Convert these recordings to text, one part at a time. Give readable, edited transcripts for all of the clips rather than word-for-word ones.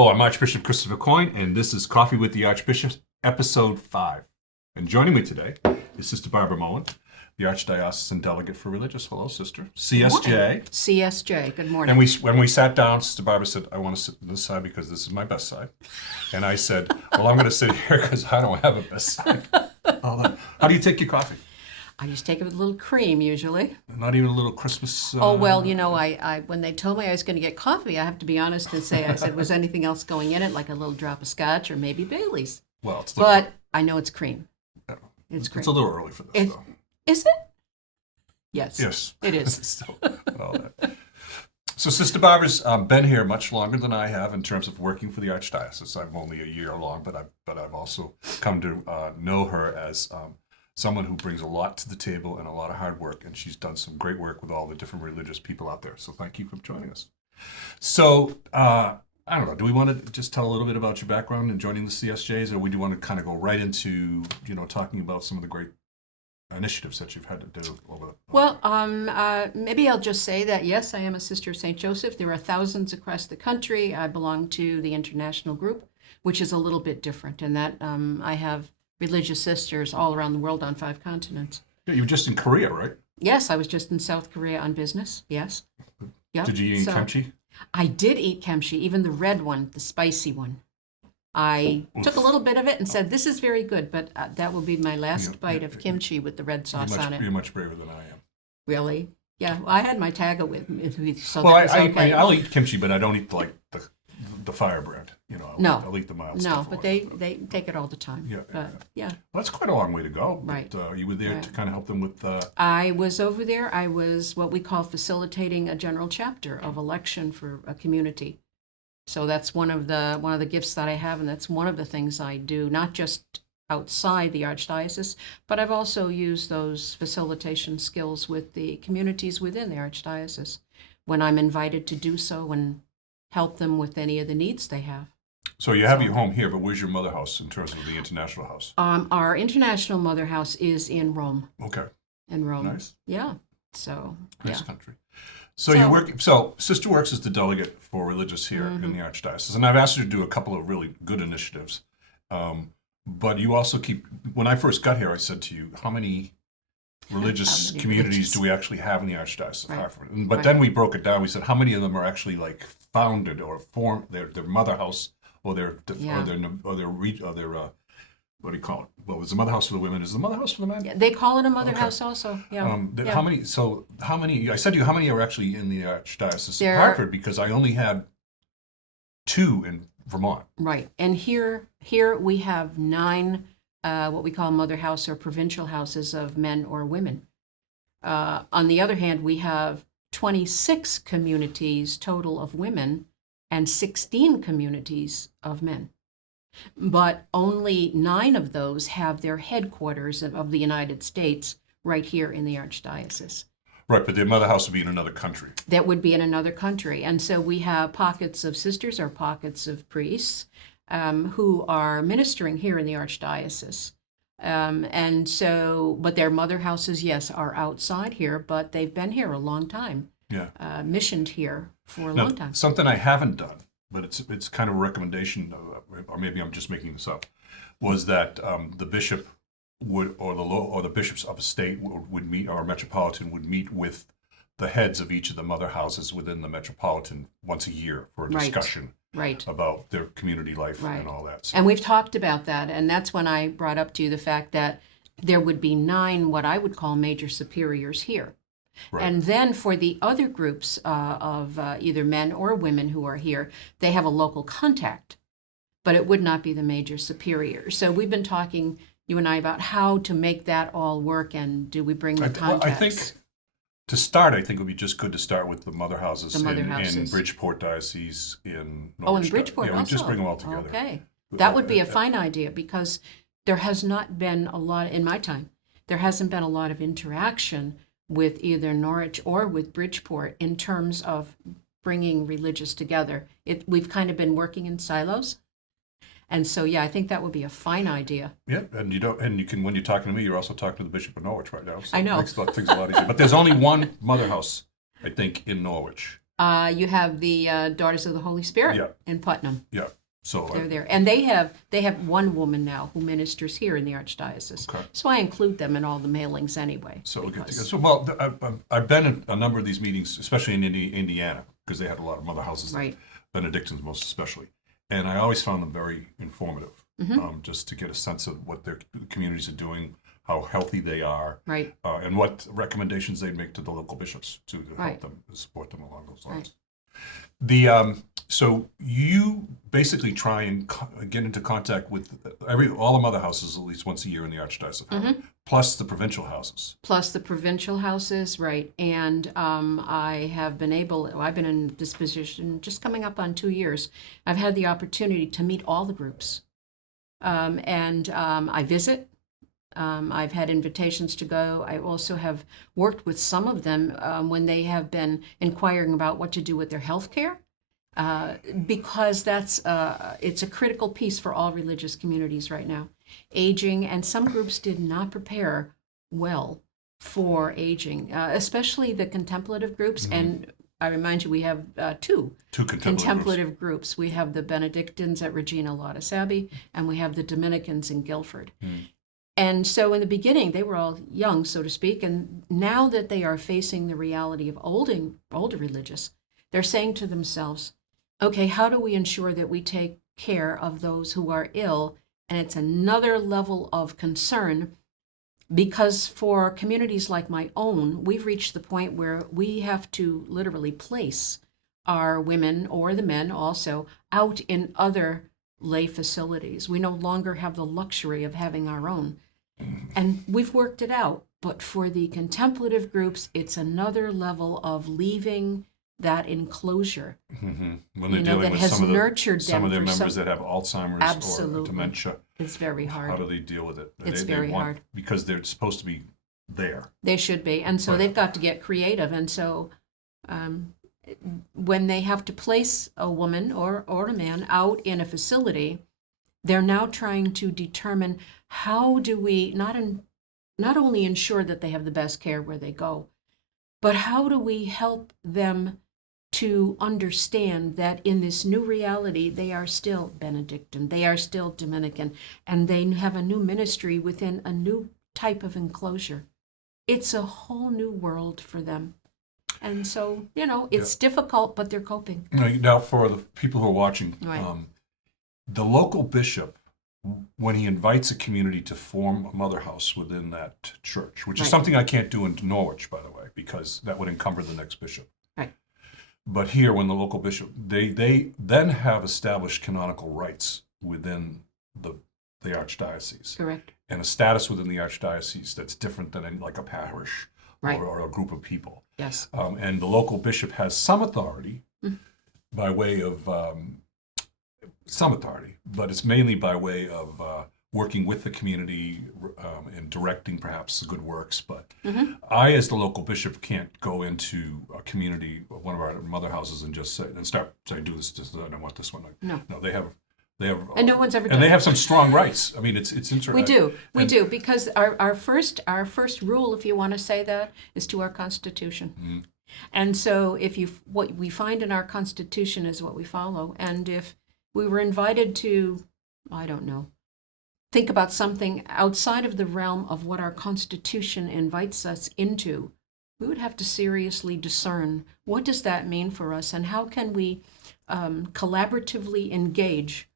Hello, I'm Archbishop Christopher Coyne, and this is Coffee with the Archbishop, Episode 5. And joining me today is Sister Barbara Mullen, the Archdiocesan Delegate for Religious. Hello, Sister. CSJ. CSJ, good morning. And when we sat down, Sister Barbara said, I want to sit on this side because this is my best side. And I said, well, I'm going to sit here because I don't have a best side. How do you take your coffee? I just take it with a little cream usually. Not even a little Christmas... Oh, well, you know, I when they told me I was going to get coffee, I have to be honest and say, I said, was anything else going in it, like a little drop of scotch or maybe Bailey's? Well, it's but I know it's cream. It's cream. It's a little early for this, though. Is it? Yes. Yes. It is. So, all that. So Sister Barbara's been here much longer than I have in terms of working for the Archdiocese. I'm only a year long, but I've also come to know her as someone who brings a lot to the table and a lot of hard work, and she's done some great work with all the different religious people out there. So thank you for joining us. So I don't know, do we want to just tell a little bit about your background in joining the CSJs, or do you want to kind of go right into, talking about some of the great initiatives that you've had to do over Well, maybe I'll just say that, yes, I am a Sister of St. Joseph. There are thousands across the country. I belong to the international group, which is a little bit different in that I have religious sisters all around the world on 5 continents. Yeah, you were just in Korea, right? Yes, I was just in South Korea on business, yes. Yep. Did you eat kimchi? I did eat kimchi, even the red one, the spicy one. I took a little bit of it and said, this is very good, but that will be my last bite of kimchi with the red sauce on it. You're much braver than I am. Really? Yeah, well, I had my Taga with me, so well, that was okay. I'll eat kimchi, but I don't eat like the firebrand. I'll eat the mild stuff. No, but they take it all the time. Yeah. But, yeah. Well, that's quite a long way to go. Right. But, you were there to kind of help them with... I was over there. I was what we call facilitating a general chapter of election for a community. So that's one of the gifts that I have, and that's one of the things I do, not just outside the Archdiocese, but I've also used those facilitation skills with the communities within the Archdiocese when I'm invited to do so and help them with any of the needs they have. So you have your home here, but where's your mother house in terms of the international house? Our international mother house is in Rome. Okay. In Rome. Nice. Yeah. So, nice country. So you work. So Sister works as the delegate for religious here in the Archdiocese, and I've asked her to do a couple of really good initiatives. But you also keep. When I first got here, I said to you, "How many religious communities do we actually have in the Archdiocese of Hartford?" But then we broke it down. We said, "How many of them are actually like founded or formed their mother house or their what do you call it? Well, it was the mother house for the women. Is the mother house for the men? Yeah, they call it a mother house also. Yeah. How many? So how many? I said to you, how many are actually in the Archdiocese of Hartford? Because I only had 2 in Vermont. Right, and here we have 9 what we call mother house or provincial houses of men or women. On the other hand, we have 26 communities total of women and 16 communities of men. But only 9 of those have their headquarters of the United States right here in the Archdiocese. Right, but their mother house would be in another country. That would be in another country. And so we have pockets of sisters or pockets of priests who are ministering here in the Archdiocese. And so, but their mother houses, yes, are outside here, but they've been here a long time. Yeah. Missioned here for a long time. Something I haven't done, but it's kind of a recommendation, or maybe I'm just making this up, was that the bishop would, or the bishops of a state would meet, or a metropolitan would meet with the heads of each of the mother houses within the metropolitan once a year for a discussion about their community life and all that. So. And we've talked about that, and that's when I brought up to you the fact that there would be 9 what I would call major superiors here. Right. And then for the other groups of either men or women who are here, they have a local contact, but it would not be the major superior. So we've been talking, you and I, about how to make that all work, and do we bring the contacts? I think to start, it would be just good to start with the mother houses, in Bridgeport Diocese, in Norwich. In Bridgeport also? Yeah, we just bring them all together. Okay. That would be a fine idea, because there has not been a lot, in my time, there hasn't been a lot of interaction with either Norwich or with Bridgeport in terms of bringing religious together. We've kind of been working in silos. And so, yeah, I think that would be a fine idea. Yeah, and you can, when you're talking to me, you're also talking to the Bishop of Norwich right now. So I know. It makes things a lot easier. But there's only one mother house, I think, in Norwich. You have the Daughters of the Holy Spirit Yeah. in Putnam. Yeah. So They're there, and they have one woman now who ministers here in the Archdiocese. Okay. So I include them in all the mailings anyway. So we'll get because- together. So I've been in a number of these meetings, especially in Indiana, because they had a lot of mother houses, Right. Benedictines most especially, and I always found them very informative, Mm-hmm. just to get a sense of what their communities are doing, how healthy they are, Right. and what recommendations they'd make to the local bishops to help Right. them, support them along those Right. lines. So you basically try and get into contact with all the mother houses at least once a year in the Archdiocese, plus the provincial houses. Plus the provincial houses, right? And I've been in this position just coming up on 2 years. I've had the opportunity to meet all the groups, and I visit. I've had invitations to go. I also have worked with some of them when they have been inquiring about what to do with their health care, because it's a critical piece for all religious communities right now. Aging, and some groups did not prepare well for aging, especially the contemplative groups. And I remind you, we have two contemplative groups. We have the Benedictines at Regina Laudes Abbey, and we have the Dominicans in Guildford. And so in the beginning, they were all young, so to speak, and now that they are facing the reality of older religious, they're saying to themselves, okay, how do we ensure that we take care of those who are ill? And it's another level of concern, because for communities like my own, we've reached the point where we have to literally place our women, or the men also, out in other lay facilities. We no longer have the luxury of having our own. And we've worked it out. But for the contemplative groups, it's another level of leaving that enclosure. When they're dealing that with has some nurtured of their them for members that have Alzheimer's or Absolutely. dementia. It's very hard. How do they deal with it? It's very hard. Because they're supposed to be there. They should be. And so Right. they've got to get creative. And so when they have to place a woman or a man out in a facility, they're now trying to determine, how do we not only ensure that they have the best care where they go, but how do we help them to understand that in this new reality, they are still Benedictine, they are still Dominican, and they have a new ministry within a new type of enclosure. It's a whole new world for them. And so, it's difficult, but they're coping. Now, for the people who are watching, Right. The local bishop, when he invites a community to form a mother house within that church, which is Right. something I can't do in Norwich, by the way, because that would encumber the next bishop. Right. But here, when the local bishop, they then have established canonical rights within the archdiocese, Correct. and a status within the archdiocese that's different than like a parish Right. or a group of people. Yes. And the local bishop has some authority by way of but it's mainly by way of working with the community and directing perhaps the good works. But I, as the local bishop, can't go into a community, one of our mother houses, and just start saying, do this, I don't want this one. No. No, they have, And no one's ever done and they it. have some strong rights. I mean, it's interesting. We do, because our first rule, if you want to say that, is to our Constitution. And so what we find in our Constitution is what we follow. And if we were invited to, I don't know, think about something outside of the realm of what our Constitution invites us into, we would have to seriously discern, what does that mean for us, and how can we collaboratively engage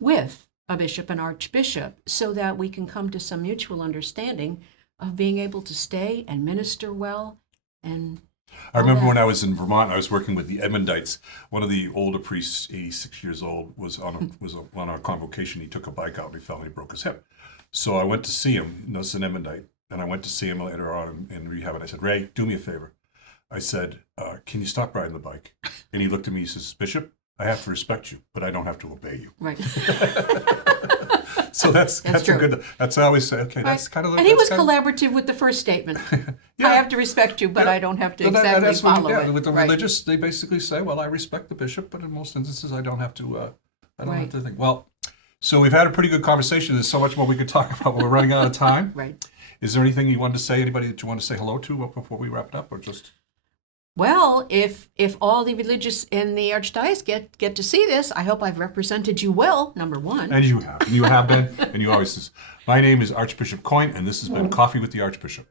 with a bishop and archbishop so that we can come to some mutual understanding of being able to stay and minister well. And I remember when I was in Vermont, I was working with the Edmondites. One of the older priests, 86 years old, was on our convocation. He took a bike out and he fell and he broke his hip. So I went to see him. This is an Edmondite. And I went to see him later on in rehab. And I said, Ray, do me a favor. I said, can you stop riding the bike? And he looked at me, he says, Bishop, I have to respect you, but I don't have to obey you. right. So that's true. a good, that's I always say, okay, that's kind of And he was collaborative with the first statement. Yeah. I have to respect you, but Yeah. I don't have to So exactly that's what follow you get. it. With the Right. religious, they basically say, well, I respect the bishop, but in most instances, I don't have to, I don't Right. have to think. Well, so we've had a pretty good conversation. There's so much more we could talk about, but we're running out of time. Right. Is there anything you wanted to say, anybody that you want to say hello to before we wrap it up, or just? Well, if all the religious in the Archdiocese get to see this, I hope I've represented you well, number one. And you have. You have been, and you always. My name is Archbishop Coyne, and this has been Coffee with the Archbishop.